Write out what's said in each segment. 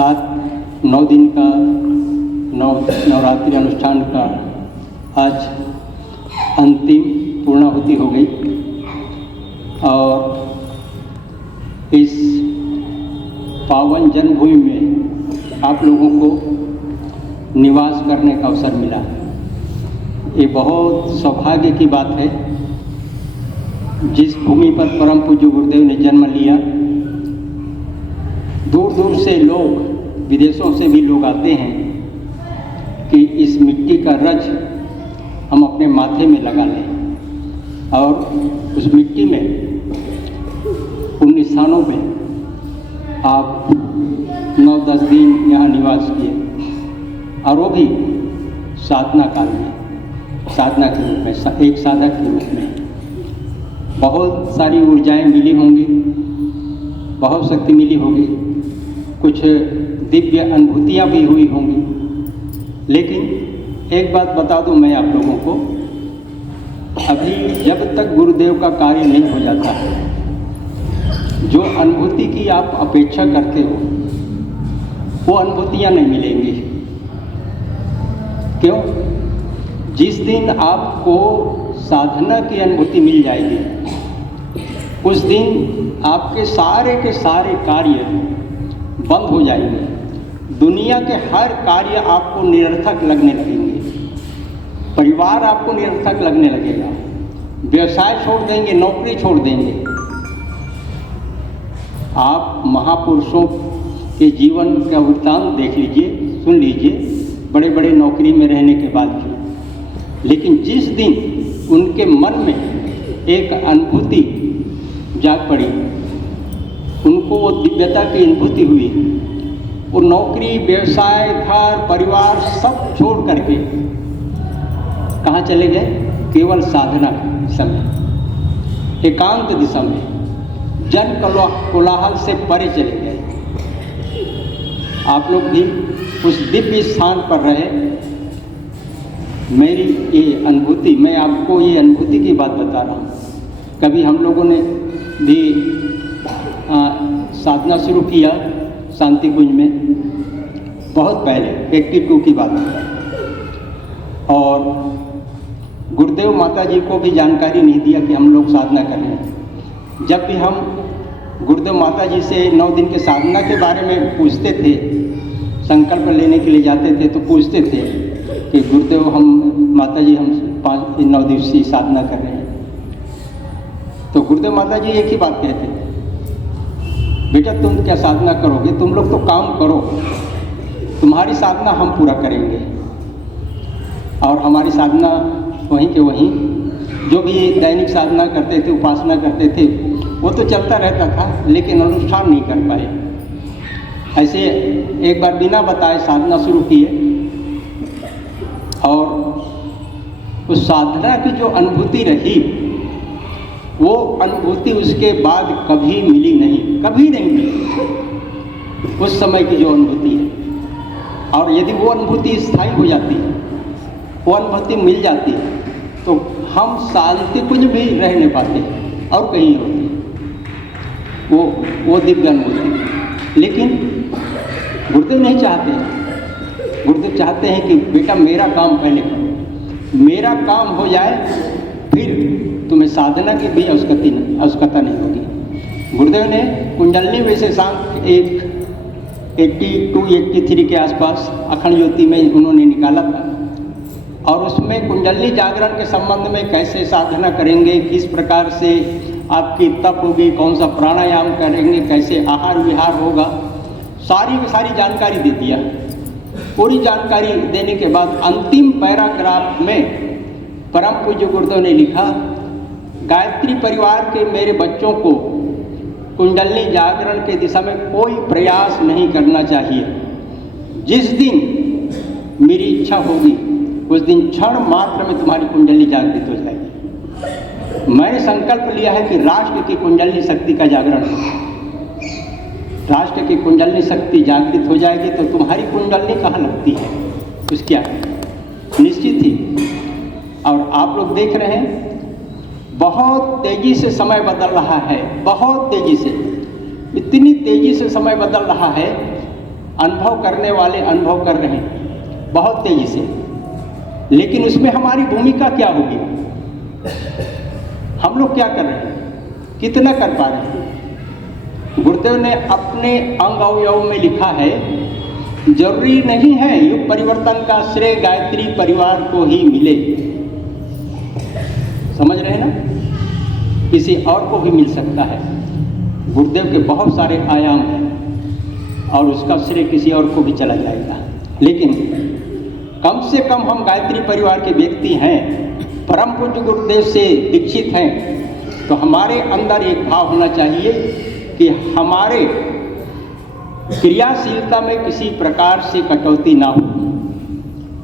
9 दिन का नवरात्रि अनुष्ठान का आज अंतिम पूर्णाहुति हो गई और इस पावन जन्मभूमि में आप लोगों को निवास करने का अवसर मिला। ये बहुत सौभाग्य की बात है। जिस भूमि पर परम पूज्य गुरुदेव ने जन्म लिया, दूर दूर से लोग, विदेशों से भी लोग आते हैं कि इस मिट्टी का रज हम अपने माथे में लगा लें और उस मिट्टी में, उन निशानों में आप 9-10 दिन यहाँ निवास किए और वो भी साधना काल में, साधना के रूप में, एक साधक के रूप में। बहुत सारी ऊर्जाएं मिली होंगी, बहुत शक्ति मिली होगी, कुछ दिव्य अनुभूतियाँ भी हुई होंगी। लेकिन एक बात बता दूं मैं आप लोगों को, अभी जब तक गुरुदेव का कार्य नहीं हो जाता है, जो अनुभूति की आप अपेक्षा करते हो वो अनुभूतियाँ नहीं मिलेंगी। क्यों? जिस दिन आपको साधना की अनुभूति मिल जाएगी, उस दिन आपके सारे के सारे कार्य बंद हो जाएंगे। दुनिया के हर कार्य आपको निरर्थक लगने लगेंगे, परिवार आपको निरर्थक लगने लगेगा, व्यवसाय छोड़ देंगे, नौकरी छोड़ देंगे। आप महापुरुषों के जीवन का वृत्तांत देख लीजिए, सुन लीजिए, बड़े बड़े नौकरी में रहने के बाद भी। लेकिन जिस दिन उनके मन में एक अनुभूति जाग पड़ी, उनको वो दिव्यता की अनुभूति हुई, वो नौकरी, व्यवसाय, घर, परिवार सब छोड़ करके कहाँ चले गए? केवल साधना दिशा में, एकांत दिशा में, जन कोलाहल से परे चले गए। आप लोग भी उस दिव्य स्थान पर रहे। मेरी ये अनुभूति, मैं आपको ये अनुभूति की बात बता रहा हूँ। कभी हम लोगों ने भी साधना शुरू किया शांति कुंज में, बहुत पहले 82 की बात है, और गुरुदेव माता जी को भी जानकारी नहीं दिया कि हम लोग साधना कर रहे हैं। जब भी हम गुरुदेव माता जी से 9 दिन के साधना के बारे में पूछते थे, संकल्प लेने के लिए जाते थे तो पूछते थे कि गुरुदेव हम माता जी हम 9 दिवसीय साधना कर रहे हैं। तो गुरुदेव माता जी एक ही बात कहते थे, बेटा तुम क्या साधना करोगे, तुम लोग तो काम करो, तुम्हारी साधना हम पूरा करेंगे। और हमारी साधना वहीं के वहीं, जो भी दैनिक साधना करते थे, उपासना करते थे, वो तो चलता रहता था, लेकिन अनुष्ठान नहीं कर पाए। ऐसे एक बार बिना बताए साधना शुरू किए और उस साधना की जो अनुभूति रही, वो अनुभूति उसके बाद कभी मिली नहीं, कभी नहीं मिली उस समय की जो अनुभूति है। और यदि वो अनुभूति स्थायी हो जाती है, वो अनुभूति मिल जाती है, तो हम शांति कुछ भी रह नहीं पाते और कहीं होती वो दिव्य अनुभूति। लेकिन गुरुदेव नहीं चाहते। गुरुदेव चाहते हैं कि बेटा मेरा काम पहले करो, मेरा काम हो जाए, फिर तुम्हें साधना की भी आवश्यकता नहीं होगी। गुरुदेव ने कुंडलनी विशेषांक 82-83 के आसपास अखंड ज्योति में उन्होंने निकाला था, और उसमें कुंडलनी जागरण के संबंध में कैसे साधना करेंगे, किस प्रकार से आपकी तप होगी, कौन सा प्राणायाम करेंगे, कैसे आहार विहार होगा, सारी जानकारी दे दिया। पूरी जानकारी देने के बाद अंतिम पैराग्राफ में परम पूज्य गुरुदेव ने लिखा, गायत्री परिवार के मेरे बच्चों को कुंडलनी जागरण के दिशा में कोई प्रयास नहीं करना चाहिए। जिस दिन मेरी इच्छा होगी, उस दिन क्षण मात्र में तुम्हारी कुंडली जागृत हो जाएगी। मैंने संकल्प लिया है कि राष्ट्र की कुंडली शक्ति का जागरण हो। राष्ट्र की कुंडली शक्ति जागृत हो जाएगी तो तुम्हारी कुंडली कहाँ लगती है, उसकी निश्चित ही। और आप लोग देख रहे हैं बहुत तेजी से समय बदल रहा है, बहुत तेजी से, इतनी तेजी से समय बदल रहा है। अनुभव करने वाले अनुभव कर रहे हैं बहुत तेजी से, लेकिन उसमें हमारी भूमिका क्या होगी? हम लोग क्या कर रहे हैं, कितना कर पा रहे हैं? गुरुदेव ने अपने अंग अवयव में लिखा है, जरूरी नहीं है युग परिवर्तन का श्रेय गायत्री परिवार को ही मिले। समझ रहे हैं ना? किसी और को भी मिल सकता है। गुरुदेव के बहुत सारे आयाम हैं और उसका श्रेय किसी और को भी चला जाएगा, लेकिन कम से कम हम गायत्री परिवार के व्यक्ति हैं, परम पूज्य गुरुदेव से दीक्षित हैं, तो हमारे अंदर एक भाव होना चाहिए कि हमारे क्रियाशीलता में किसी प्रकार से कटौती ना हो।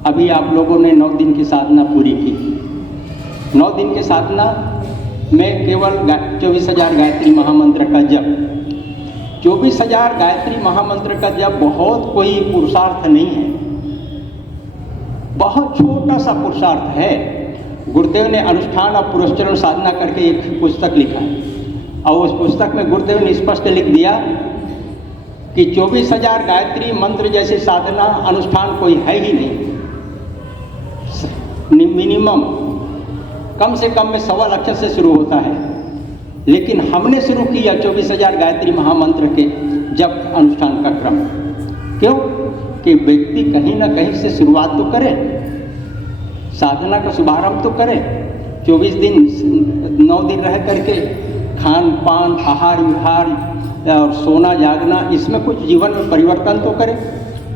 अभी आप लोगों ने 9 दिन की साधना पूरी की। 9 दिन की साधना में केवल 24,000 गायत्री महामंत्र का जप, 24,000 गायत्री महामंत्र का जप बहुत कोई पुरुषार्थ नहीं है, बहुत छोटा सा पुरुषार्थ है। गुरुदेव ने अनुष्ठान और पुरस्चरण साधना करके एक पुस्तक लिखा है और उस पुस्तक में गुरुदेव ने स्पष्ट लिख दिया कि 24,000 गायत्री मंत्र जैसे साधना अनुष्ठान कोई है ही नहीं। मिनिमम कम से कम में 1.25 लाख से शुरू होता है, लेकिन हमने शुरू किया 24,000 गायत्री महामंत्र के जप अनुष्ठान का क्रम। क्यों? कि व्यक्ति कहीं ना कहीं से शुरुआत तो करे, साधना का शुभारंभ तो करे। 24 दिन 9 दिन रह करके खान पान आहार विहार और सोना जागना, इसमें कुछ जीवन में परिवर्तन तो करे।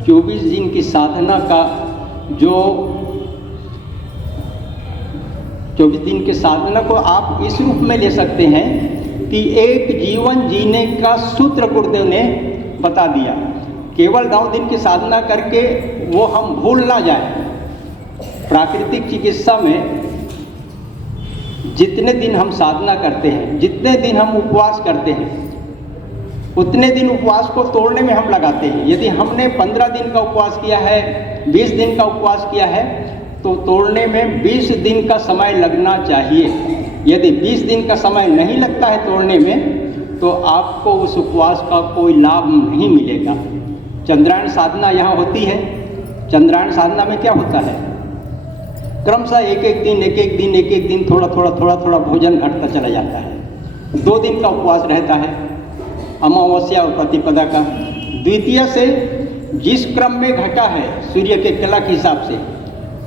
24 दिन की साधना का जो 24 दिन की साधना को आप इस रूप में ले सकते हैं कि एक जीवन जीने का सूत्र गुरुदेव ने बता दिया। केवल 9 दिन की साधना करके वो हम भूल ना जाए। प्राकृतिक चिकित्सा में जितने दिन हम साधना करते हैं, जितने दिन हम उपवास करते हैं, उतने दिन उपवास को तोड़ने में हम लगाते हैं। यदि हमने 15 दिन का उपवास किया है, 20 दिन का उपवास किया है, तो तोड़ने में 20 दिन का समय लगना चाहिए। यदि 20 दिन का समय नहीं लगता है तोड़ने में, तो आपको उस उपवास का कोई लाभ नहीं मिलेगा। चंद्रायण साधना यहाँ होती है। चंद्रायण साधना में क्या होता है? क्रमशः एक एक दिन थोड़ा थोड़ा भोजन घटता चला जाता है। 2 दिन का उपवास रहता है, अमावस्या और प्रतिपदा का। द्वितीय से जिस क्रम में घटा है सूर्य के कला के हिसाब से,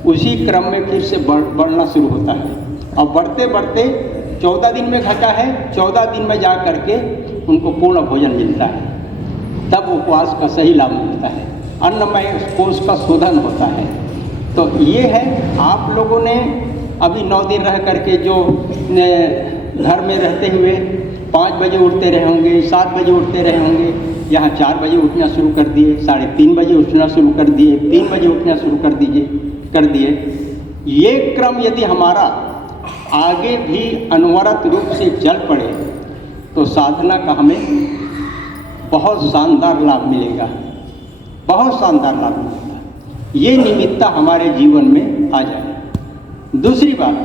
उसी क्रम में फिर से बढ़ना शुरू होता है और बढ़ते बढ़ते 14 दिन में घटा है, 14 दिन में जा करके उनको पूर्ण भोजन मिलता है। तब उपवास का सही लाभ मिलता है, अन्नमय कोष का शोधन होता है। तो ये है, आप लोगों ने अभी 9 दिन रह करके जो घर में रहते हुए 5 बजे उठते रहे होंगे, 7 बजे उठते रहे होंगे, यहाँ 4 बजे उठना शुरू कर दिए, 3:30 बजे उठना शुरू कर दिए, 3 बजे उठना शुरू कर दिए। ये क्रम यदि हमारा आगे भी अनवरत रूप से चल पड़े तो साधना का हमें बहुत शानदार लाभ मिलेगा, बहुत शानदार लाभ मिलेगा। ये निमित्ता हमारे जीवन में आ जाए। दूसरी बात,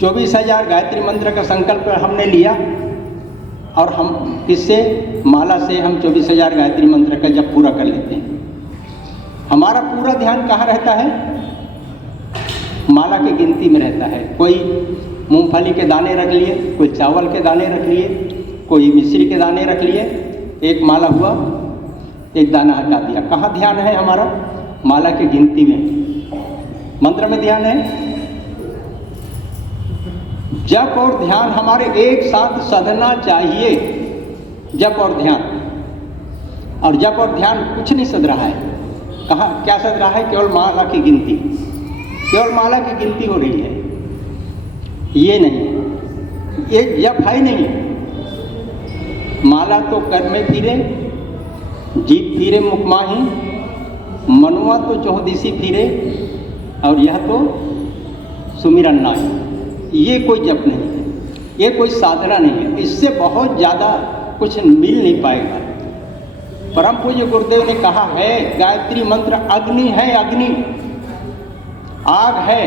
24,000 गायत्री मंत्र का संकल्प हमने लिया और हम इससे माला से हम 24,000 गायत्री मंत्र का जब पूरा कर लेते हैं। हमारा पूरा ध्यान कहाँ रहता है? माला की गिनती में रहता है। कोई मूंगफली के दाने रख लिए, कोई चावल के दाने रख लिए, कोई मिश्री के दाने रख लिए। एक माला हुआ, एक दाना हटा दिया। कहाँ ध्यान है हमारा? माला की गिनती में, मंत्र में ध्यान है। जप और ध्यान हमारे एक साथ सधना चाहिए। जप और ध्यान, और जप और ध्यान कुछ नहीं सध रहा है। कहाँ क्या सध रहा है? केवल माला की गिनती, केवल माला की गिनती हो रही है। ये नहीं, ये जप है नहीं। माला तो कर में फिरे, जीत फिरे मुखमाही, मनुआ तो चौहदीसी फिरे, और यह तो सुमिरन नाई। ये कोई जप नहीं है, ये कोई साधना नहीं है। इससे बहुत ज़्यादा कुछ मिल नहीं पाएगा। परम पूज्य गुरुदेव ने कहा है, गायत्री मंत्र अग्नि है, अग्नि आग है।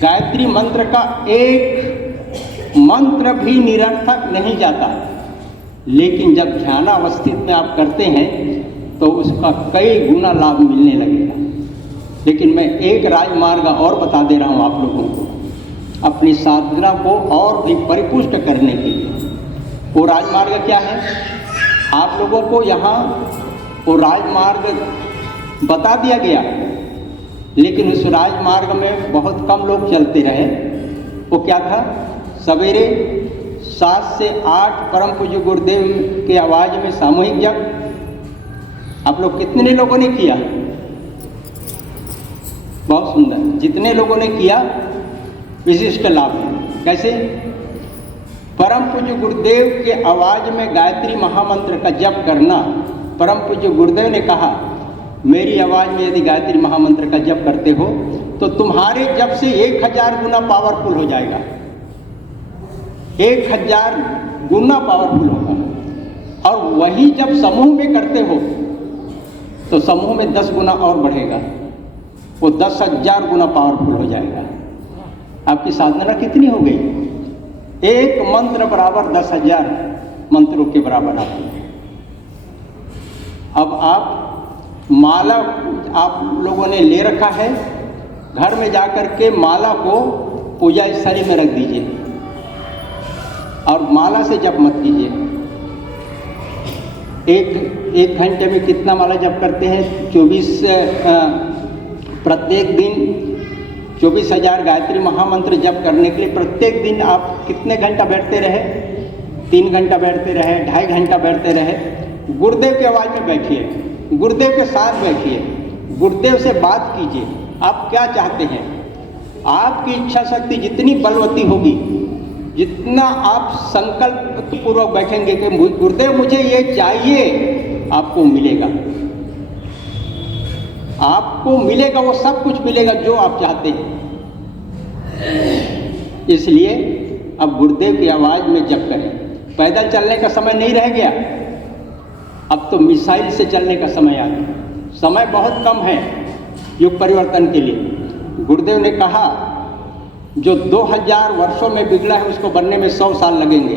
गायत्री मंत्र का एक मंत्र भी निरर्थक नहीं जाता। लेकिन जब ध्यानावस्थित में आप करते हैं तो उसका कई गुना लाभ मिलने लगेगा। लेकिन मैं एक राजमार्ग और बता दे रहा हूँ आप लोगों को, अपनी साधना को और भी परिपुष्ट करने के लिए। वो राजमार्ग क्या है? आप लोगों को यहाँ वो राजमार्ग बता दिया गया, लेकिन उस राजमार्ग में बहुत कम लोग चलते रहे। वो क्या था? सवेरे 7 से 8 परम पूज्य गुरुदेव के आवाज़ में सामूहिक जप। आप लोग कितने लोगों ने किया? बहुत सुंदर। जितने लोगों ने किया विशिष्ट लाभ है। कैसे? परम पूज्य गुरुदेव के आवाज में गायत्री महामंत्र का जप करना। परम पूज्य गुरुदेव ने कहा, मेरी आवाज में यदि गायत्री महामंत्र का जप करते हो तो तुम्हारे जप से 1000 गुना पावरफुल हो जाएगा। 1000 गुना पावरफुल होगा। और वही जब समूह में करते हो तो समूह में 10 गुना और बढ़ेगा, वो 10,000 गुना पावरफुल हो जाएगा। आपकी साधना कितनी हो गई? एक मंत्र बराबर 10,000 मंत्रों के बराबर आती है। अब आप माला आप लोगों ने ले रखा है, घर में जाकर के माला को पूजा स्थली में रख दीजिए और माला से जप मत कीजिए। एक घंटे में कितना माला जप करते हैं? 24 प्रत्येक दिन 24,000 गायत्री महामंत्र जप करने के लिए प्रत्येक दिन आप कितने घंटा बैठते रहे? 3 घंटा बैठते रहे, 2.5 घंटा बैठते रहे। गुरुदेव की आवाज़ में बैठिए, गुरुदेव के साथ बैठिए, गुरुदेव से बात कीजिए। आप क्या चाहते हैं? आपकी इच्छा शक्ति जितनी बलवती होगी, जितना आप संकल्प पूर्वक बैठेंगे कि गुरुदेव मुझे ये चाहिए, आपको मिलेगा। आपको मिलेगा, वो सब कुछ मिलेगा जो आप चाहते हैं। इसलिए अब गुरुदेव की आवाज़ में जप करें। पैदल चलने का समय नहीं रह गया, अब तो मिसाइल से चलने का समय आ गया। समय बहुत कम है युग परिवर्तन के लिए। गुरुदेव ने कहा, जो 2000 वर्षों में बिगड़ा है उसको बनने में 100 साल लगेंगे।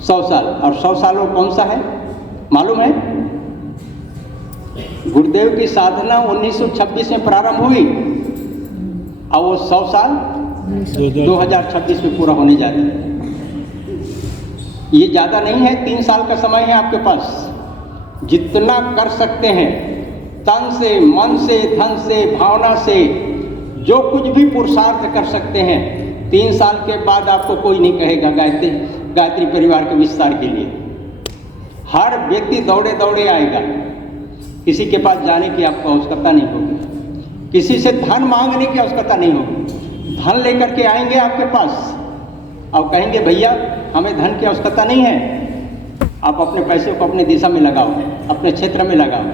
100 साल। और 100 साल वो कौन सा है मालूम है? गुरुदेव की साधना 1926 में प्रारंभ हुई और वो 100 साल 2026 में पूरा होने जा रही है। ये ज़्यादा नहीं है, 3 साल का समय है आपके पास। जितना कर सकते हैं, तन से, मन से, धन से, भावना से, जो कुछ भी पुरुषार्थ कर सकते हैं, 3 साल के बाद आपको कोई नहीं कहेगा गायत्री परिवार के विस्तार के लिए। हर व्यक्ति दौड़े दौड़े आएगा, किसी के पास जाने की आपको आवश्यकता नहीं होगी, किसी से धन मांगने की आवश्यकता नहीं होगी। धन लेकर के आएंगे आपके पास और कहेंगे, भैया हमें धन की आवश्यकता नहीं है, आप अपने पैसे को अपने दिशा में लगाओ, अपने क्षेत्र में लगाओ।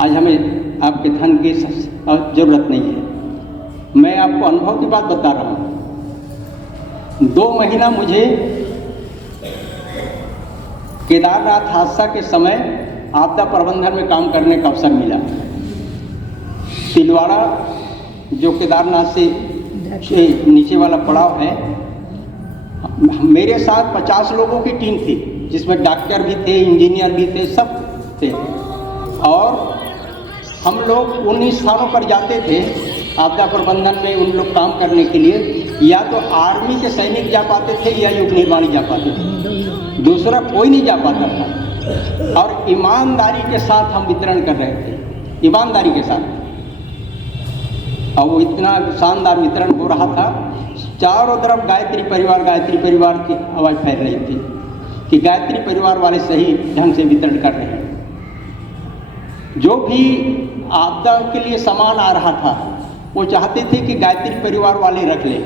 आज हमें आपके धन की जरूरत नहीं है। मैं आपको अनुभव की बात बता रहा हूँ। 2 महीना मुझे केदारनाथ हादसा के समय आपदा प्रबंधन में काम करने का अवसर मिला। तिलवाड़ा जो केदारनाथ से नीचे वाला पड़ाव है, मेरे साथ 50 लोगों की टीम थी, जिसमें डॉक्टर भी थे, इंजीनियर भी थे, सब थे। और हम लोग उन स्थानों पर जाते थे आपदा प्रबंधन में उन लोग काम करने के लिए। या तो आर्मी के सैनिक जा पाते थे या युग निर्माणी जा पाते थे, दूसरा कोई नहीं जा पाता था। और ईमानदारी के साथ हम वितरण कर रहे थे, ईमानदारी के साथ। और वो इतना शानदार वितरण हो रहा था, चारों तरफ गायत्री परिवार की आवाज़ फैल रही थी कि गायत्री परिवार वाले सही ढंग से वितरण कर रहे हैं। जो भी आपदा के लिए सामान आ रहा था वो चाहते थे कि गायत्री परिवार वाले रख लें।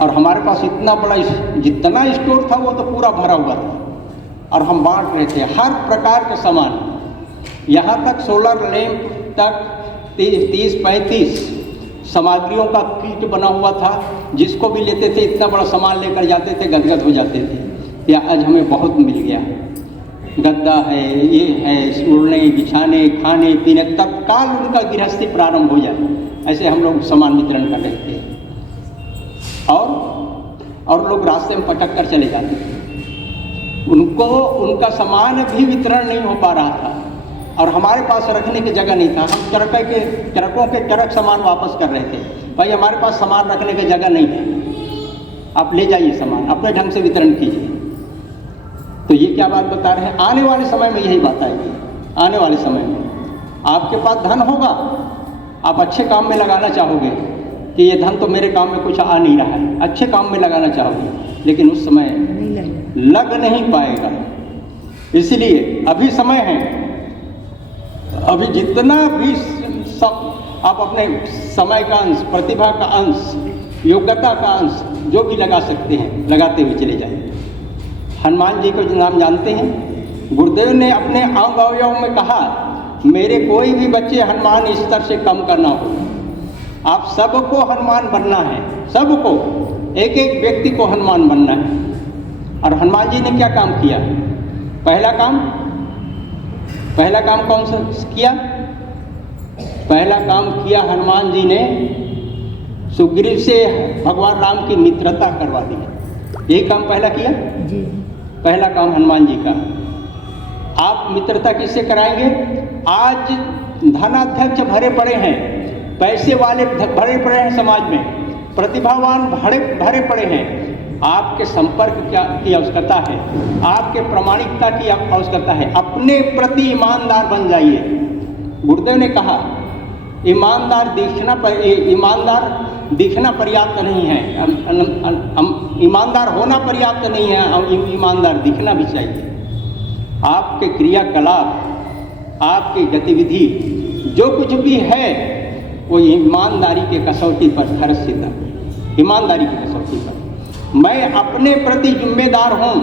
और हमारे पास इतना बड़ा जितना स्टोर था वो तो पूरा भरा हुआ था और हम बांट रहे थे हर प्रकार के सामान। यहाँ तक सोलर लैंप तक 30-35 सामग्रियों का किट बना हुआ था, जिसको भी लेते थे इतना बड़ा सामान लेकर जाते थे, गदगद हो जाते थे। या आज हमें बहुत मिल गया, गद्दा है, ये है, ओढ़ने बिछाने खाने पीने, तत्काल उनका गृहस्थी प्रारंभ हो जाए, ऐसे हम लोग सामान वितरण कर रहे थे। और लोग रास्ते में पटक कर चले जाते थे। उनको उनका सामान भी वितरण नहीं हो पा रहा था और हमारे पास रखने की जगह नहीं था। हम ट्रकों के ट्रक सामान वापस कर रहे थे, भाई हमारे पास सामान रखने की जगह नहीं है, आप ले जाइए सामान, अपने ढंग से वितरण कीजिए। तो ये क्या बात बता रहे हैं? आने वाले समय में यही बात आएगी। आने वाले समय में आपके पास धन होगा, आप अच्छे काम में लगाना चाहोगे कि ये धन तो मेरे काम में कुछ आ नहीं रहा है, अच्छे काम में लगाना चाहोगे, लेकिन उस समय लग नहीं पाएगा। इसलिए अभी समय है, अभी जितना भी सब आप अपने समय का अंश, प्रतिभा का अंश, योग्यता का अंश जो भी लगा सकते हैं, लगाते हुए चले जाएं। हनुमान जी को नाम जानते हैं। गुरुदेव ने अपने अंग अवयव में कहा, मेरे कोई भी बच्चे हनुमान स्तर से कम करना हो, आप सबको हनुमान बनना है, सबको, एक एक व्यक्ति को हनुमान बनना है। और हनुमान जी ने क्या काम किया? पहला काम कौन सा किया? पहला काम किया हनुमान जी ने सुग्रीव से भगवान राम की मित्रता करवा दी। यही काम पहला किया जी। पहला काम हनुमान जी का। आप मित्रता किससे कराएंगे? आज धनाध्यक्ष भरे पड़े हैं, पैसे वाले भरे पड़े हैं, समाज में प्रतिभावान भरे पड़े हैं। आपके संपर्क की आवश्यकता है, आपके प्रामाणिकता की आवश्यकता है। अपने प्रति ईमानदार बन जाइए। गुरुदेव ने कहा, ईमानदार दिखना पर्याप्त नहीं है, ईमानदार होना पर्याप्त नहीं है, ईमानदार दिखना भी चाहिए। आपके क्रियाकलाप, आपकी गतिविधि जो कुछ भी है वो ईमानदारी के कसौटी पर खर्च सिद्ध है। ईमानदारी की कसौटी पर मैं अपने प्रति जिम्मेदार हूँ।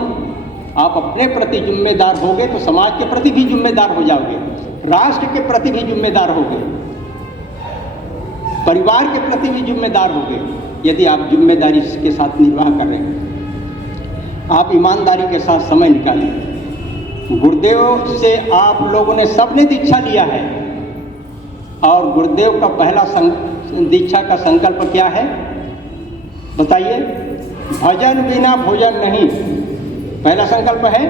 आप अपने प्रति जिम्मेदार होगे तो समाज के प्रति भी जिम्मेदार हो जाओगे, राष्ट्र के प्रति भी जिम्मेदार होगे, परिवार के प्रति भी जिम्मेदार होगे, यदि आप जिम्मेदारी के साथ निर्वाह कर रहे हैं। आप ईमानदारी के साथ समय निकालें। गुरुदेव से आप लोगों ने सबने दीक्षा लिया है और गुरुदेव का पहला दीक्षा का संकल्प क्या है बताइए? भजन बिना भोजन नहीं, पहला संकल्प है।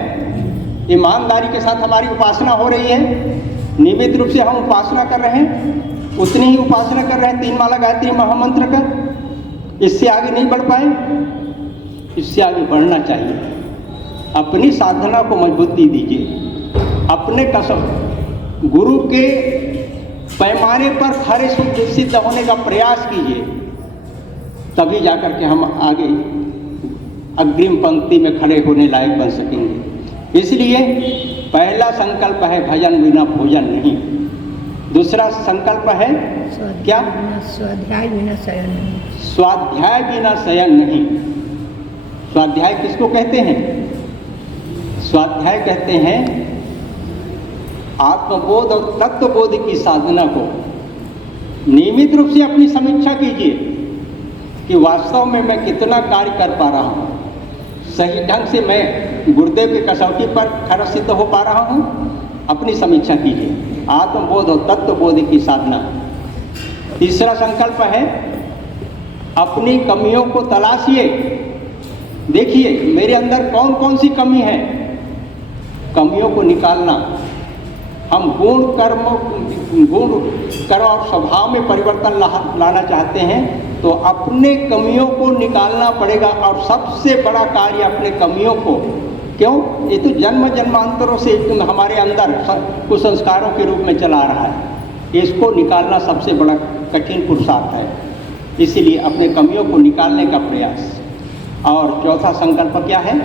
ईमानदारी के साथ हमारी उपासना हो रही है, नियमित रूप से हम उपासना कर रहे हैं, उतनी ही उपासना कर रहे हैं 3 माला गायत्री महामंत्र का। इससे आगे नहीं बढ़ पाए, इससे आगे बढ़ना चाहिए। अपनी साधना को मजबूती दीजिए, अपने कसम गुरु के पैमाने पर खरे सिद्ध होने का प्रयास कीजिए, तभी जाकर के हम आगे अग्रिम पंक्ति में खड़े होने लायक बन सकेंगे। इसलिए पहला संकल्प है भजन बिना भोजन नहीं। दूसरा संकल्प है क्या? स्वाध्याय बिना शयन नहीं। स्वाध्याय बिना शयन नहीं। स्वाध्याय किसको कहते हैं? स्वाध्याय कहते हैं आत्मबोध और तत्वबोध की साधना को। नियमित रूप से अपनी समीक्षा कीजिए कि वास्तव में मैं कितना कार्य कर पा रहा हूँ, सही ढंग से मैं गुरुदेव की कसौटी पर खरा सिद्ध हो पा रहा हूँ। अपनी समीक्षा कीजिए, आत्मबोध और तत्वबोध की साधना। तीसरा संकल्प है अपनी कमियों को तलाशिए। देखिए मेरे अंदर कौन कौन सी कमी है, कमियों को निकालना। हम गुण कर्म और स्वभाव में परिवर्तन लाना चाहते हैं तो अपने कमियों को निकालना पड़ेगा। और सबसे बड़ा कार्य अपने कमियों को, क्यों? ये तो जन्म जन्मांतरों से हमारे अंदर कुसंस्कारों के रूप में चला रहा है, इसको निकालना सबसे बड़ा कठिन पुरुषार्थ है। इसीलिए अपने कमियों को निकालने का प्रयास। और चौथा संकल्प क्या है?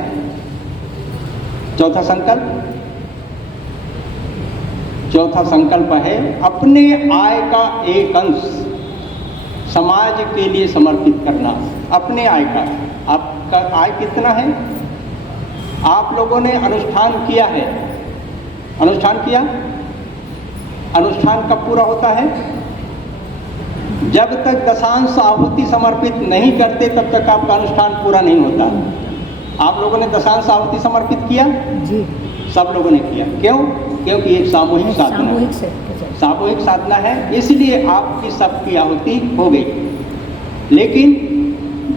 चौथा संकल्प है अपने आय का एक अंश समाज के लिए समर्पित करना। अपने आय का, आपका आय कितना है? आप लोगों ने अनुष्ठान किया है, अनुष्ठान कब पूरा होता है? जब तक दशांश आहुति समर्पित नहीं करते तब तक आपका अनुष्ठान पूरा नहीं होता। आप लोगों ने दशांश आहुति समर्पित किया जी? सब लोगों ने किया। क्यों? क्योंकि एक सामूहिक साधना है, इसलिए आपकी सबकी आहुति हो गई। लेकिन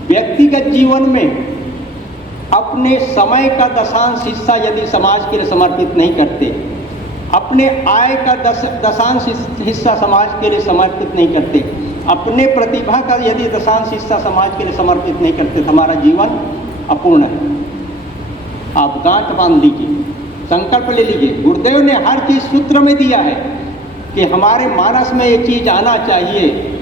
व्यक्तिगत जीवन में अपने समय का दशांश हिस्सा यदि समाज के लिए समर्पित नहीं करते, अपने आय का दशांश हिस्सा समाज के लिए समर्पित नहीं करते, अपने प्रतिभा का यदि दशांश हिस्सा समाज के लिए समर्पित नहीं करते, तो हमारा जीवन अपूर्ण है। आप गांठ बांध लीजिए, संकल्प ले लीजिए। गुरुदेव ने हर चीज सूत्र में दिया है कि हमारे मानस में ये चीज आना चाहिए।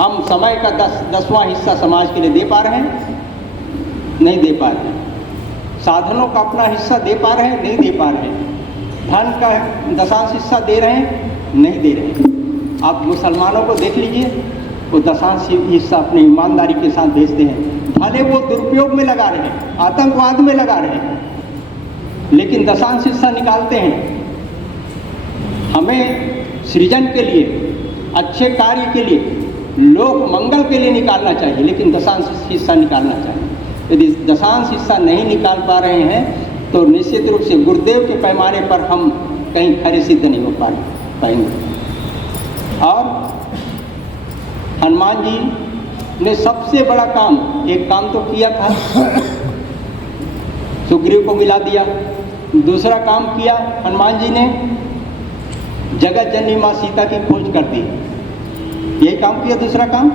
हम समय का 10वां हिस्सा समाज के लिए दे पा रहे हैं? नहीं दे पा रहे हैं। साधनों का अपना हिस्सा दे पा रहे हैं? नहीं दे पा रहे हैं। धन का दशांश हिस्सा दे रहे हैं? नहीं दे रहे हैं। आप मुसलमानों को देख लीजिए, वो दशांश हिस्सा अपनी ईमानदारी के साथ भेजते हैं, भले वो दुरुपयोग में लगा रहे हैं, आतंकवाद में लगा रहे हैं, लेकिन दशांश हिस्सा निकालते हैं। हमें सृजन के लिए, अच्छे कार्य के लिए, लोक मंगल के लिए निकालना चाहिए, लेकिन दशांश हिस्सा निकालना चाहिए। यदि दशांश हिस्सा नहीं निकाल पा रहे हैं तो निश्चित रूप से गुरुदेव के पैमाने पर हम कहीं खरे सिद्ध नहीं हो पाएंगे। और हनुमान जी ने सबसे बड़ा काम, एक काम तो किया था, सुग्रीव को मिला दिया। दूसरा काम किया हनुमान जी ने, जगत जननी माँ सीता की खोज कर दी। यही काम किया। दूसरा काम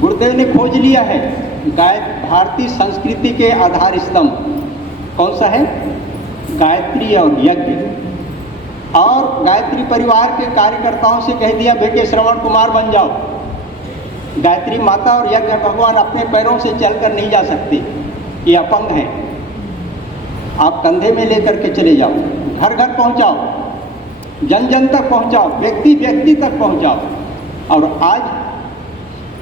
गुरुदेव ने खोज लिया है भारतीय संस्कृति के आधार स्तंभ कौन सा है? गायत्री और यज्ञ। और गायत्री परिवार के कार्यकर्ताओं से कह दिया, बेटे श्रवण कुमार बन जाओ। गायत्री माता और यज्ञ भगवान अपने पैरों से चलकर नहीं जा सकते, ये अपंग हैं। आप कंधे में लेकर के चले जाओ, घर घर पहुंचाओ, जन जन तक पहुंचाओ, व्यक्ति व्यक्ति तक पहुंचाओ। और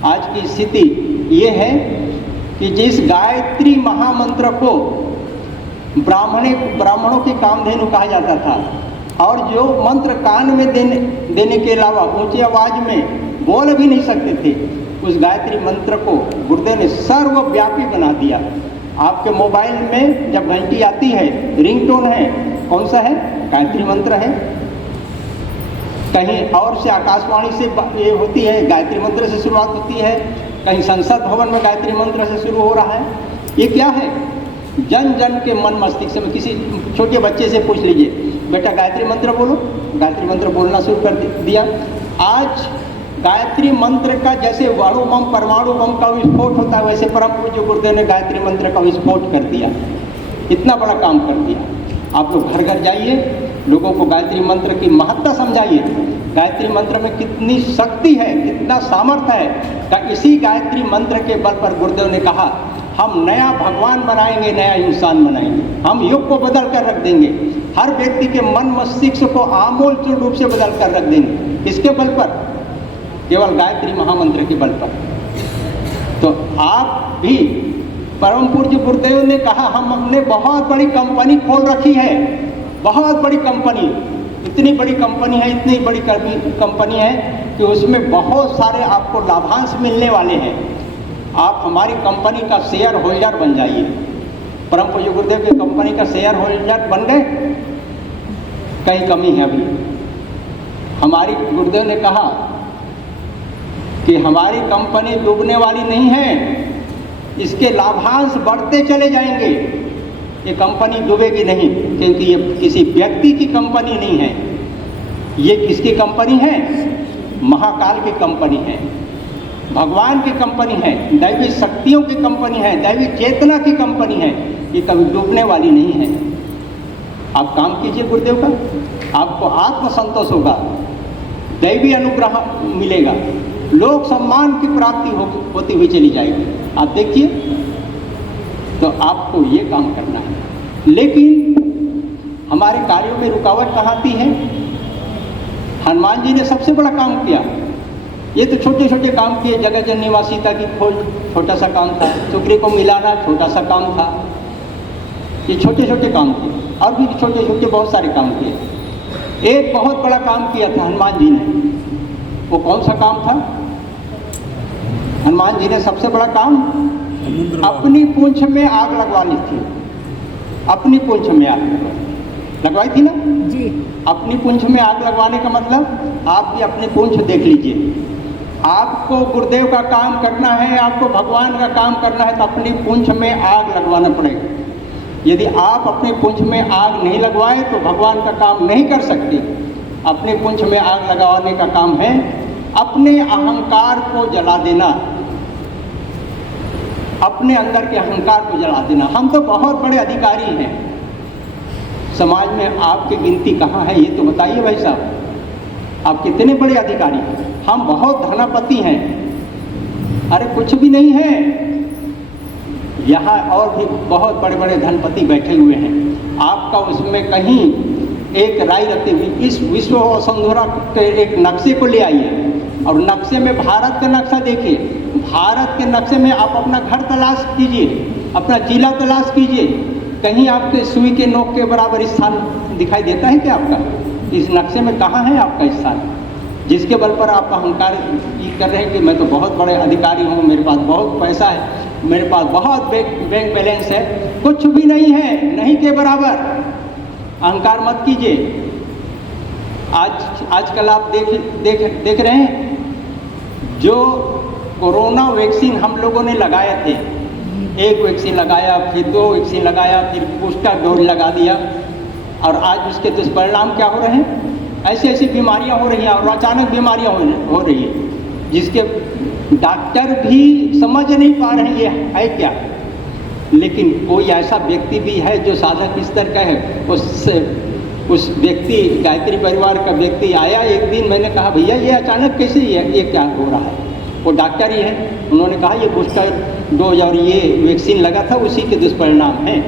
आज की स्थिति ये है कि जिस गायत्री महामंत्र को ब्राह्मणों की कामधेनु कहा जाता था, और जो मंत्र कान में देने के अलावा ऊंची आवाज में बोल भी नहीं सकते थे, उस गायत्री मंत्र को गुरुदेव ने सर्वव्यापी बना दिया। आपके मोबाइल में जब घंटी आती है, रिंगटोन है, कौन सा है? गायत्री मंत्र है। कहीं और से आकाशवाणी से ये होती है, गायत्री मंत्र से शुरुआत होती है। कहीं संसद भवन में गायत्री मंत्र से शुरू हो रहा है। ये क्या है? जन जन के मन मस्तिष्क में। किसी छोटे बच्चे से पूछ लीजिए, बेटा गायत्री मंत्र बोलो, गायत्री मंत्र बोलना शुरू कर दिया। आज गायत्री मंत्र का जैसे अणु बम, परमाणु बम का विस्फोट होता है, वैसे परम पूज्य गुरुदेव ने गायत्री मंत्र का विस्फोट कर दिया। इतना बड़ा काम कर दिया। आप लोग घर घर जाइए, लोगों को गायत्री मंत्र की महत्ता समझाइए। गायत्री मंत्र में कितनी शक्ति है, कितना सामर्थ्य है। इसी गायत्री मंत्र के बल पर गुरुदेव ने कहा, हम नया भगवान बनाएंगे, नया इंसान बनाएंगे, हम युग को बदल कर रख देंगे, हर व्यक्ति के मन मस्तिष्क को आमूल रूप से बदल कर रख देंगे। इसके बल पर, केवल गायत्री महामंत्र के बल पर। तो आप भी, परम पूज्य गुरुदेव ने कहा, हमने बहुत बड़ी कंपनी खोल रखी है, बहुत बड़ी कंपनी, इतनी बड़ी कंपनी है, इतनी बड़ी कंपनी है कि उसमें बहुत सारे आपको लाभांश मिलने वाले हैं। आप हमारी कंपनी का शेयर होल्डर बन जाइए। परम पूज्य गुरुदेव की कंपनी का शेयर होल्डर बन गए? कहीं कमी है अभी। हमारी गुरुदेव ने कहा कि हमारी कंपनी डूबने वाली नहीं है, इसके लाभांश बढ़ते चले जाएंगे। ये कंपनी डूबेगी नहीं, क्योंकि ये किसी व्यक्ति की कंपनी नहीं है। ये किसकी कंपनी है? महाकाल की कंपनी है, भगवान की कंपनी है, दैवी शक्तियों की कंपनी है, दैवी चेतना की कंपनी है। ये कभी डूबने वाली नहीं है। आप काम कीजिए गुरुदेव का, आपको आत्मसंतोष होगा, दैवी अनुग्रह मिलेगा, लोक सम्मान की प्राप्ति होती हुई चली जाएगी। आप देखिए, तो आपको ये काम करना है। लेकिन हमारे कार्यों में रुकावट कहाँ आती है? हनुमान जी ने सबसे बड़ा काम किया। ये तो छोटे छोटे काम किए। जगत जननी माँ सीता की खोज छोटा सा काम था, सुग्रीव को मिलाना छोटा सा काम था। ये छोटे छोटे काम किए, और भी छोटे छोटे बहुत सारे काम किए। एक बहुत बड़ा काम किया था हनुमान जी ने। वो कौन सा काम था? हनुमान जी ने सबसे बड़ा काम अपनी पूंछ में आग लगवानी थी। अपनी पूंछ में आग लगवाई थी ना जी। अपनी पूंछ में आग लगवाने का मतलब, आप भी अपनी पूंछ देख लीजिए। आपको गुरुदेव का काम करना है, आपको भगवान का काम करना है, तो अपनी पूंछ में आग लगवाना पड़ेगा। यदि आप अपने पुंछ में आग नहीं लगवाए तो भगवान का काम नहीं कर सकते। अपने पुंछ में आग लगाने का काम है अपने अहंकार को जला देना, अपने अंदर के अहंकार को जला देना। हम तो बहुत बड़े अधिकारी हैं, समाज में आपकी गिनती कहाँ है ये तो बताइए भाई साहब, आप कितने बड़े अधिकारी हैं। हम बहुत धनपति हैं, अरे कुछ भी नहीं है। यहाँ और भी बहुत बड़े बड़े धनपति बैठे हुए हैं, आपका उसमें कहीं एक राय रखते हुए इस विश्व वसुंधरा के एक नक्शे को ले आइए और नक्शे में भारत का नक्शा देखिए। भारत के नक्शे में आप अपना घर तलाश कीजिए, अपना जिला तलाश कीजिए, कहीं आपके सुई के नोक के बराबर स्थान दिखाई देता है क्या आपका? इस नक्शे में कहाँ है आपका स्थान? जिसके बल पर आप अहंकार ये कर रहे हैं कि मैं तो बहुत बड़े अधिकारी हूँ, मेरे पास बहुत पैसा है, मेरे पास बहुत बैंक बैलेंस है। कुछ भी नहीं है, नहीं के बराबर। अहंकार मत कीजिए। आजकल आप देख रहे हैं, जो कोरोना वैक्सीन हम लोगों ने लगाए थे, एक वैक्सीन लगाया, फिर 2 वैक्सीन लगाया, फिर बूस्टर डोज लगा दिया, और आज उसके दुष्परिणाम क्या हो रहे हैं? ऐसी ऐसी बीमारियां हो रही हैं, और अचानक बीमारियां हो रही हैं जिसके डॉक्टर भी समझ नहीं पा रहे हैं ये है क्या। लेकिन कोई ऐसा व्यक्ति भी है जो साधक स्तर का है, उस व्यक्ति, गायत्री परिवार का व्यक्ति आया एक दिन, मैंने कहा भैया ये अचानक कैसे ये क्या हो रहा है? वो डॉक्टर ही है, उन्होंने कहा ये बूस्टर डोज और ये वैक्सीन लगा था, उसी के दुष्परिणाम हैं।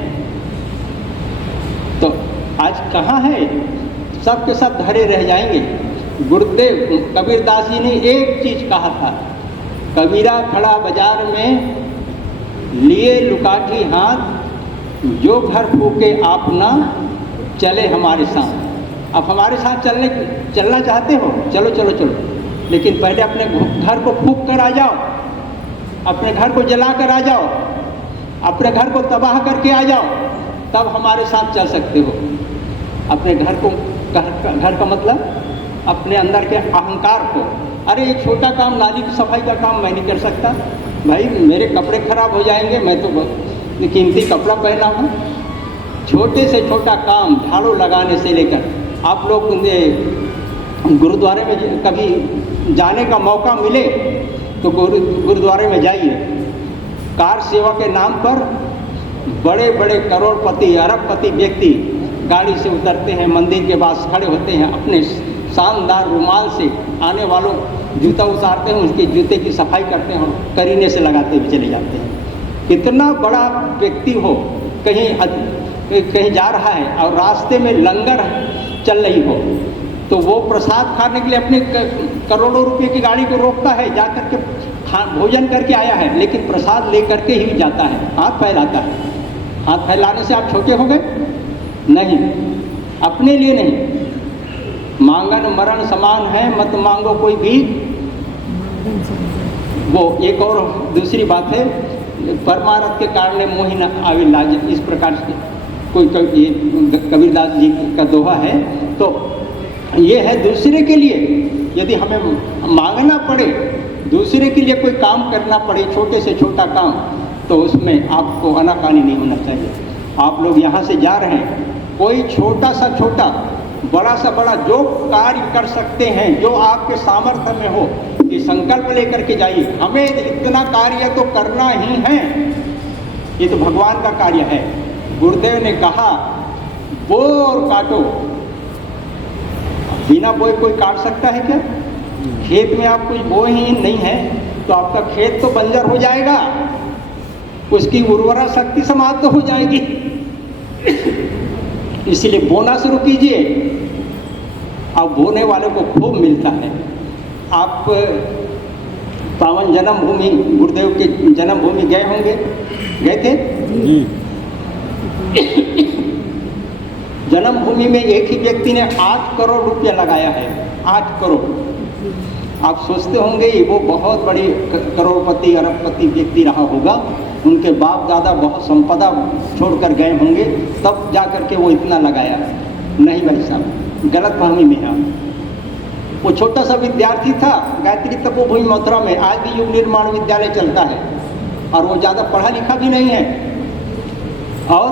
तो आज कहाँ है? सब के सब धरे रह जाएंगे। गुरुदेव कबीरदास जी ने एक चीज कहा था, कबीरा खड़ा बाजार में लिए लुकाठी हाथ, जो घर फूके आप ना चले हमारे साथ। अब हमारे साथ चलना चाहते हो, चलो चलो चलो, लेकिन पहले अपने घर को फूक कर आ जाओ, अपने घर को जला कर आ जाओ, अपने घर को तबाह करके आ जाओ, तब हमारे साथ चल सकते हो। अपने घर का मतलब अपने अंदर के अहंकार को, अरे एक छोटा काम, नाली की सफाई का काम मैं नहीं कर सकता भाई, मेरे कपड़े खराब हो जाएंगे, मैं तो कीमती कपड़ा पहना हूँ। छोटे से छोटा काम, झाड़ू लगाने से लेकर, आप लोग गुरुद्वारे में कभी जाने का मौका मिले तो गुरुद्वारे में जाइए। कार सेवा के नाम पर बड़े बड़े करोड़पति, अरबपति व्यक्ति गाड़ी से उतरते हैं, मंदिर के पास खड़े होते हैं, अपने शानदार रुमाल से आने वालों जूता उतारते हैं, उसके जूते की सफाई करते हैं और करीने से लगाते हुए चले जाते हैं। कितना बड़ा व्यक्ति हो, कहीं जा रहा है और रास्ते में लंगर चल रही हो, तो वो प्रसाद खाने के लिए अपने करोड़ों रुपए की गाड़ी को रोकता है, जा करके भोजन करके आया है, लेकिन प्रसाद लेकर के ही जाता है, हाथ फैलाता है। हाथ फैलाने से आप छोटे हो गए? नहीं, अपने लिए नहीं। मांगन मरण समान है, मत मांगो कोई भी। वो एक और दूसरी बात है, परमारथ के कारण मोहि न आवे लाज, इस प्रकार से कोई कबीरदास जी का दोहा है। तो ये है दूसरे के लिए, यदि हमें मांगना पड़े, दूसरे के लिए कोई काम करना पड़े, छोटे से छोटा काम, तो उसमें आपको आनाकानी नहीं होना चाहिए। आप लोग यहाँ से जा रहे हैं, कोई छोटा सा छोटा, बड़ा सा बड़ा जो कार्य कर सकते हैं, जो आपके सामर्थ्य में हो, ये संकल्प लेकर के जाइए। हमें इतना कार्य तो करना ही है, ये तो भगवान का कार्य है। गुरुदेव ने कहा बो और काटो। बिना बोए कोई काट सकता है क्या? खेत में आप कुछ बोए ही नहीं है तो आपका खेत तो बंजर हो जाएगा, उसकी उर्वरा शक्ति समाप्त हो जाएगी। इसलिए बोना शुरू कीजिए, अब बोने वाले को खूब मिलता है। आप पावन जन्मभूमि, गुरुदेव के जन्मभूमि गए होंगे, गए थे? जन्मभूमि में एक ही व्यक्ति ने 8 करोड़ रुपया लगाया है, 8 करोड़। आप सोचते होंगे वो बहुत बड़ी करोड़पति अरबपति व्यक्ति रहा होगा, उनके बाप दादा बहुत संपदा छोड़कर गए होंगे, तब जा कर के वो इतना लगाया। नहीं भाई साहब, गलत फहमी में है। वो छोटा सा विद्यार्थी था गायत्री तपोभूमि मथुरा में, आज भी युग निर्माण विद्यालय चलता है, और वो ज़्यादा पढ़ा लिखा भी नहीं है, और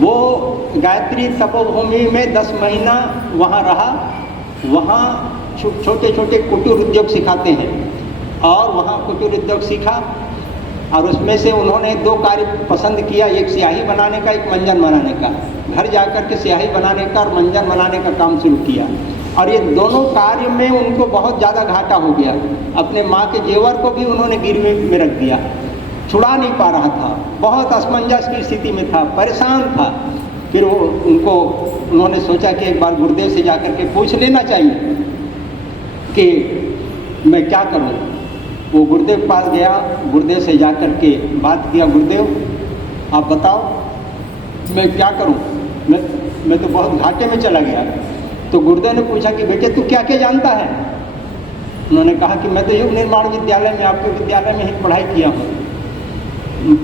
वो गायत्री तपोभूमि में 10 महीना वहाँ रहा। वहाँ छोटे छोटे कुटीर उद्योग सिखाते हैं और वहाँ कुटीर उद्योग सीखा और उसमें से उन्होंने 2 कार्य पसंद किया, एक स्याही बनाने का, एक मंजन बनाने का। घर जाकर के स्याही बनाने का और मंजन बनाने का काम शुरू किया और ये दोनों कार्य में उनको बहुत ज़्यादा घाटा हो गया। अपने माँ के जेवर को भी उन्होंने गिरवी में रख दिया, छुड़ा नहीं पा रहा था, बहुत असमंजस की स्थिति में था, परेशान था। फिर उन्होंने सोचा कि एक बार गुरुदेव से जाकर के पूछ लेना चाहिए कि मैं क्या करूं। वो गुरुदेव के पास गया, गुरुदेव से जाकर के बात किया, गुरुदेव आप बताओ मैं क्या करूं, मैं तो बहुत घाटे में चला गया। तो गुरुदेव ने पूछा कि बेटे तू क्या क्या जानता है। उन्होंने कहा कि मैं तो युग निर्माण विद्यालय में, आपके विद्यालय में ही पढ़ाई किया हूँ,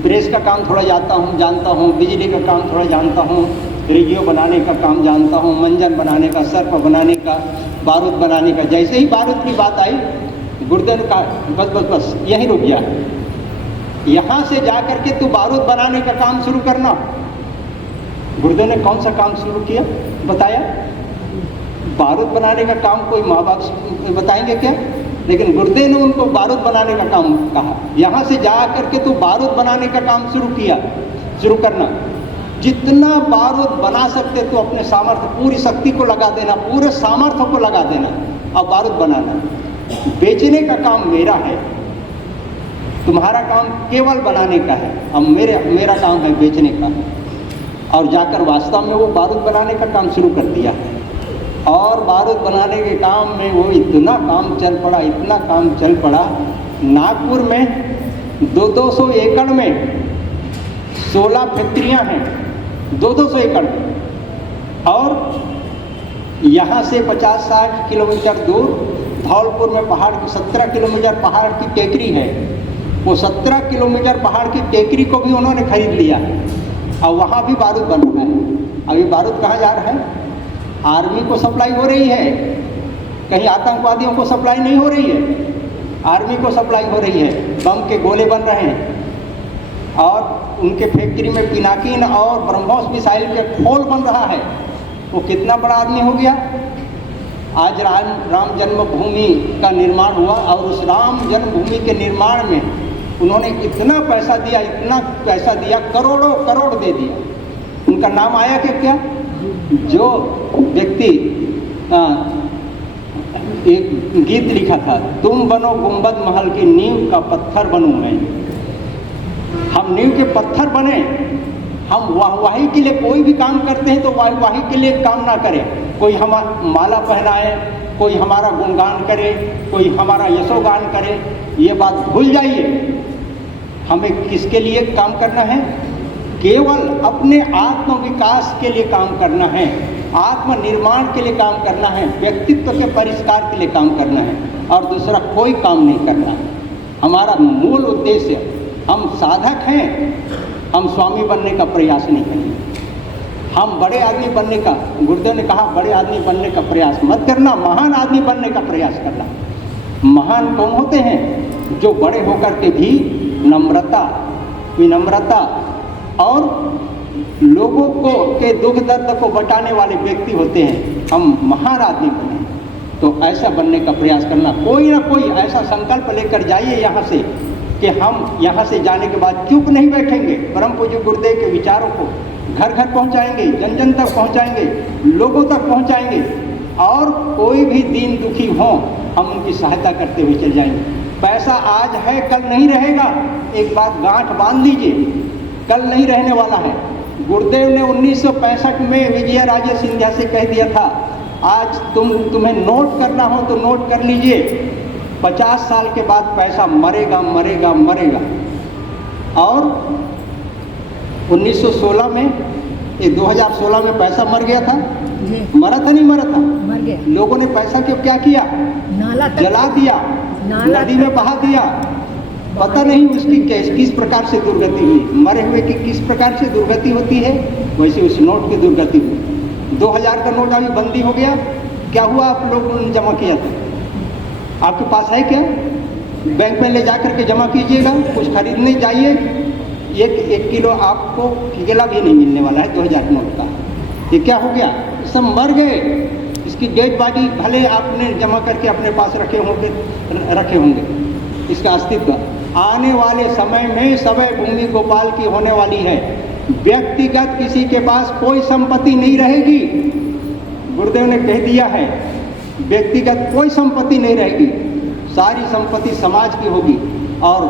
प्रेस का काम थोड़ा जानता हूँ, बिजली का काम थोड़ा जानता हूँ, रेडियो बनाने का काम जानता हूँ, मंजन बनाने का, सर्प बनाने का, बारूद बनाने का। जैसे ही बारूद की बात आई गुरुदेव ने कहा बस यहीं रुक गया, यहाँ से जा कर के तू बारूद बनाने का काम शुरू करना। गुरुदेव ने कौन सा काम शुरू किया बताया? बारूद बनाने का काम कोई माँ बाप बताएंगे क्या? लेकिन गुरुदेव ने उनको बारूद बनाने का काम कहा। यहाँ से जा करके तो बारूद बनाने का काम शुरू करना। जितना बारूद बना सकते तो अपने सामर्थ्य, पूरी शक्ति को लगा देना, पूरे सामर्थ्य को लगा देना और बारूद बनाना। बेचने का काम मेरा है, तुम्हारा काम केवल बनाने का है, अब मेरा काम है बेचने का। और जाकर वास्तव में वो बारूद बनाने का काम शुरू कर दिया और बारूद बनाने के काम में वो इतना काम चल पड़ा, इतना काम चल पड़ा। नागपुर में 200 एकड़ में 16 फैक्ट्रियां हैं, 200 एकड़ में। और यहाँ से 50-60 किलोमीटर दूर धौलपुर में पहाड़ की 17 किलोमीटर पहाड़ की टेकरी है। वो 17 किलोमीटर पहाड़ की टेकरी को भी उन्होंने खरीद लिया और वहाँ भी बारूद बन रहा है। अब ये बारूद कहाँ जा रहा है? आर्मी को सप्लाई हो रही है, कहीं आतंकवादियों को सप्लाई नहीं हो रही है, आर्मी को सप्लाई हो रही है। बम के गोले बन रहे हैं और उनके फैक्ट्री में पिनाकिन और ब्रह्मोस मिसाइल के खोल बन रहा है। वो कितना बड़ा आदमी हो गया। आज राम जन्मभूमि का निर्माण हुआ और उस राम जन्मभूमि के निर्माण में उन्होंने इतना पैसा दिया, करोड़ दे दिया। उनका नाम आया कि क्या? जो व्यक्ति एक गीत लिखा था, तुम बनो गुंबद महल की नींव का पत्थर बनूं मैं। हम नींव के पत्थर बने, हम वाही के लिए कोई भी काम करते हैं तो वाही के लिए काम ना करें। कोई हम माला पहनाए, कोई हमारा गुणगान करे, कोई हमारा यशोगान करे, ये बात भूल जाइए। हमें किसके लिए काम करना है? केवल अपने आत्म विकास के लिए काम करना है, आत्म निर्माण के लिए काम करना है, व्यक्तित्व के परिष्कार के लिए काम करना है और दूसरा कोई काम नहीं करना। हमारा मूल उद्देश्य, हम साधक हैं, हम स्वामी बनने का प्रयास नहीं करेंगे। हम बड़े आदमी बनने का, गुरुदेव ने कहा बड़े आदमी बनने का प्रयास मत करना, महान आदमी बनने का प्रयास करना। महान कौन होते हैं? जो बड़े होकर के भी नम्रता, विनम्रता और लोगों को के दुख दर्द को बटाने वाले व्यक्ति होते हैं। हम महान आदमी बने तो ऐसा बनने का प्रयास करना। कोई ना कोई ऐसा संकल्प लेकर जाइए यहाँ से कि हम यहाँ से जाने के बाद चुप नहीं बैठेंगे। परम पूज्य गुरुदेव के विचारों को घर घर पहुँचाएंगे, जन जन तक पहुँचाएंगे, लोगों तक पहुँचाएंगे और कोई भी दीन दुखी हो हम उनकी सहायता करते हुए चल जाएंगे। पैसा आज है कल नहीं रहेगा, एक बात गांठ बांध लीजिए, कल नहीं रहने वाला है। गुरुदेव ने 1965 में विजय राजे सिंधिया से कह दिया था, आज तुम्हें नोट करना हो तो नोट कर लीजिए, 50 साल के बाद पैसा मरेगा मरेगा मरेगा। और 1916 में, 2016 में पैसा मर गया था, मरा था नहीं मरा था? मर गया। लोगों ने पैसा क्यों क्या किया? नाला जला दिया, नदी में बहा दिया। पता नहीं उसकी किस प्रकार से दुर्गति हुई। मरे हुए की किस प्रकार से दुर्गति होती है, वैसे उस नोट की दुर्गति हुई। 2000 का नोट अभी बंदी हो गया, क्या हुआ? आप लोगों ने जमा किया था, आपके पास है क्या? बैंक में ले जा करके जमा कीजिएगा, कुछ खरीदने जाइए, एक किलो आपको केला भी नहीं मिलने वाला है 2000 नोट का। ये क्या हो गया? सब मर गए। इसकी डेड बॉडी भले आपने जमा करके अपने पास रखे होंगे, इसका अस्तित्व आने वाले समय में सवै भूमि गोपाल की होने वाली है। व्यक्तिगत किसी के पास कोई संपत्ति नहीं रहेगी। गुरुदेव ने कह दिया है, व्यक्तिगत कोई संपत्ति नहीं रहेगी, सारी संपत्ति समाज की होगी और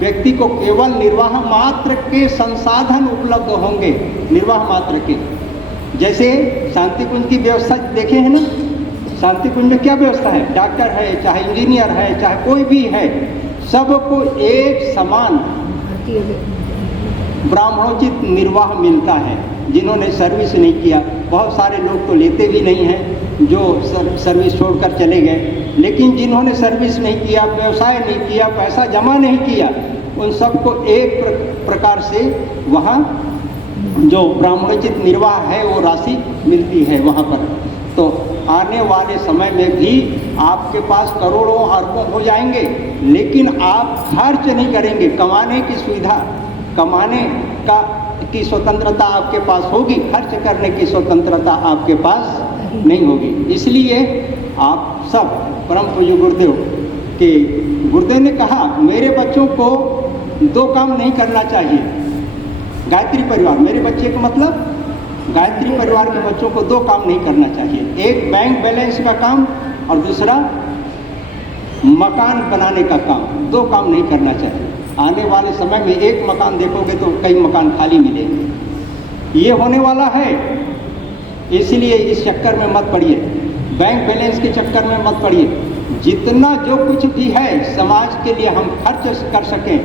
व्यक्ति को केवल निर्वाह मात्र के संसाधन उपलब्ध होंगे, निर्वाह मात्र के। जैसे शांति कुंज की व्यवस्था देखे हैं ना, शांति कुंज में क्या व्यवस्था है? डॉक्टर है, चाहे इंजीनियर है, चाहे कोई भी है, सबको एक समान ब्राह्मणोचित निर्वाह मिलता है। जिन्होंने सर्विस नहीं किया, बहुत सारे लोग तो लेते भी नहीं हैं जो सर्विस छोड़कर चले गए, लेकिन जिन्होंने सर्विस नहीं किया, व्यवसाय नहीं किया, पैसा जमा नहीं किया, उन सबको एक प्रकार से वहाँ जो ब्राह्मणोचित निर्वाह है वो राशि मिलती है वहाँ पर। तो आने वाले समय में भी आपके पास करोड़ों अरबों हो जाएंगे, लेकिन आप खर्च नहीं करेंगे। कमाने की सुविधा, कमाने की स्वतंत्रता आपके पास होगी, खर्च करने की स्वतंत्रता आपके पास नहीं होगी। इसलिए आप सब परम पूज्य गुरुदेव के, गुरुदेव ने कहा मेरे बच्चों को 2 काम नहीं करना चाहिए। गायत्री परिवार, मेरे बच्चे का मतलब गायत्री परिवार के बच्चों को 2 काम नहीं करना चाहिए। एक बैंक बैलेंस का काम और दूसरा मकान बनाने का काम। 2 काम नहीं करना चाहिए। आने वाले समय में एक मकान देखोगे तो कई मकान खाली मिलेंगे। ये होने वाला है, इसलिए इस चक्कर में मत पड़िए, बैंक बैलेंस के चक्कर में मत पड़िए। जितना जो कुछ भी है समाज के लिए हम खर्च कर सकें,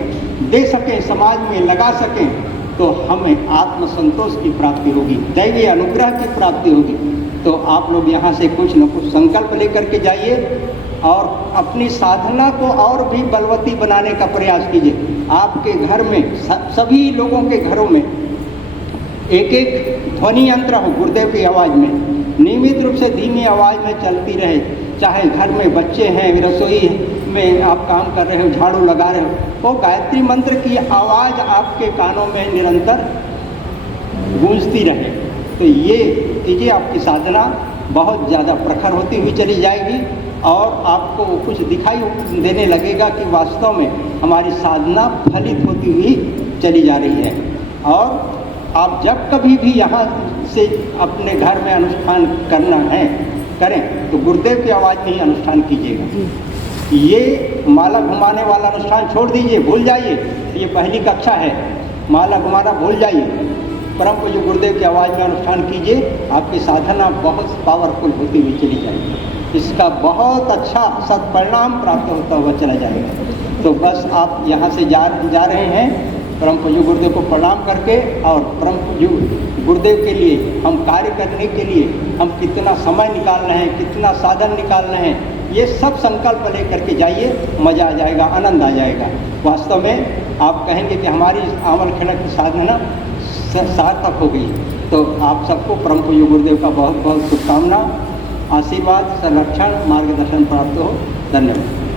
दे सकें, समाज में लगा सकें, तो हमें आत्मसंतोष की प्राप्ति होगी, दैवीय अनुग्रह की प्राप्ति होगी। तो आप लोग यहाँ से कुछ न कुछ संकल्प लेकर के जाइए और अपनी साधना को और भी बलवती बनाने का प्रयास कीजिए। आपके घर में, सभी लोगों के घरों में एक एक ध्वनि यंत्र हो गुरुदेव की आवाज़ में, नियमित रूप से धीमी आवाज़ में चलती रहे। चाहे घर में बच्चे हैं, रसोई में आप काम कर रहे हो, झाड़ू लगा रहे हो, वो गायत्री मंत्र की आवाज़ आपके कानों में निरंतर गूंजती रहे। तो ये कीजिए, आपकी साधना बहुत ज़्यादा प्रखर होती हुई चली जाएगी और आपको कुछ दिखाई देने लगेगा कि वास्तव में हमारी साधना फलित होती हुई चली जा रही है। और आप जब कभी भी यहाँ से अपने घर में अनुष्ठान करना है, करें तो गुरुदेव की आवाज़ में ही अनुष्ठान कीजिएगा। ये माला घुमाने वाला अनुष्ठान छोड़ दीजिए, भूल जाइए। ये पहली कक्षा है, माला घुमाना भूल जाइए। परम पूज्य गुरुदेव की आवाज़ में अनुष्ठान कीजिए, आपकी साधना बहुत पावरफुल होती हुई चली जाएगी। इसका बहुत अच्छा सत्परिणाम प्राप्त होता हुआ चला जाएगा। तो बस आप यहाँ से जा रहे हैं परम पूज्य गुरुदेव को प्रणाम करके, और परम पूज्य गुरुदेव के लिए हम कार्य करने के लिए हम कितना समय निकाल रहे हैं, कितना साधन निकाल रहे हैं, ये सब संकल्प लेकर के जाइए, मज़ा आ जाएगा, आनंद आ जाएगा। वास्तव में आप कहेंगे कि हमारी आमल खेड़ा की साधना सार्थक हो गई। तो आप सबको परम पूज्य गुरुदेव का बहुत बहुत शुभकामना, आशीर्वाद, संरक्षण, मार्गदर्शन प्राप्त हो। धन्यवाद।